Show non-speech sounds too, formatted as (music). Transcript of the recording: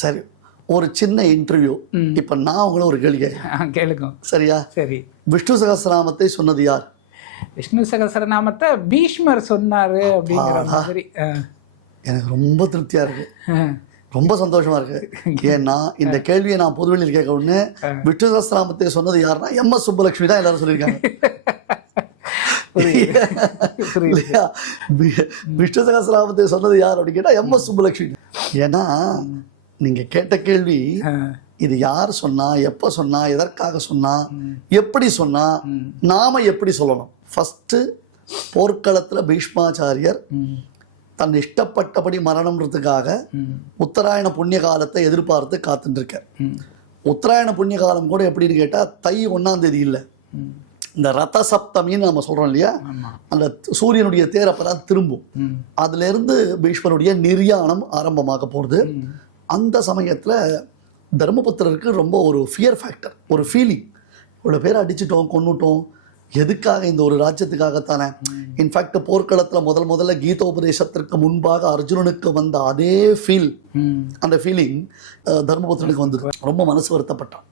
சரி ஒரு சின்ன இன்டர்வியூ இப்போ நான் உங்களை ஒரு கேள்வி கேளுங்க. சரியா? சரி. விஷ்ணு சகஸ்ரநாமத்தை சொன்னது யார்? விஷ்ணு சகசரநாமத்தை பீஷ்மர் சொன்னாரு அப்படிங்கிற மாதிரி. எனக்கு ரொம்ப திருப்தியா இருக்கு. ரொம்ப சந்தோஷமா இருக்கு. ஏன்னா இந்த கேள்வியை நான் பொதுவெளியில் கேட்க உடனே விஷ்ணு சகஸ்ரநாமத்தை சொன்னது யாருன்னா எம் எஸ் சுப்பலட்சுமி தான் எல்லாரும் சொல்லியிருக்காங்க. (laughs) விஷ்ணு சகஸ்ரநாமத்தை சொன்னது யார் அப்படின்னு கேட்டா எம் எஸ் சுப்பலட்சுமி. ஏன்னா நீங்க கேட்ட கேள்வி இது யார் சொன்னா எப்ப சொன்னா எதற்காக சொன்னா எப்படி சொன்னா நாம எப்படி சொல்லணும்? ஃபர்ஸ்ட் போர்க்களத்துல பீஷ்மாச்சாரியர் தன் இஷ்டப்பட்டபடி மரணம்ன்றதுக்காக உத்தராயண புண்ணிய காலத்தை எதிர்பார்த்து காத்துட்டு இருக்கார் ம், உத்தராயண புண்ணிய காலம் கூட எப்படின்னு கேட்டா தை ஒண்ணாம் தேதி இல்லை. இந்த ரத சப்தமின்னு நம்ம சொல்றோம் இல்லையா? அந்த சூரியனுடைய தேர் அப்பதான் திரும்பும். ம், அதுல இருந்து பீஷ்மருடைய நிர்யாணம் ஆரம்பமாக போகுது. ம், அந்த சமயத்துல தர்மபுத்திரருக்கு ரொம்ப ஒரு ஃபியர் ஃபேக்டர் ஒரு ஃபீலிங் இவ்வளோ பேர் அடிச்சிட்டோம் கொன்னுட்டோம். எதுக்காக இந்த ஒரு ராஜ்யத்துக்காகத்தானே? இன்ஃபேக்ட் போர்க்களத்துல முதல் முதல்ல கீதோபதேசத்திற்கு முன்பாக அர்ஜுனனுக்கு வந்த அதே ஃபீல். அந்த ஃபீலிங் தர்மபுத்திரனுக்கு வந்தது. ரொம்ப மனசு வருத்தப்பட்டான்.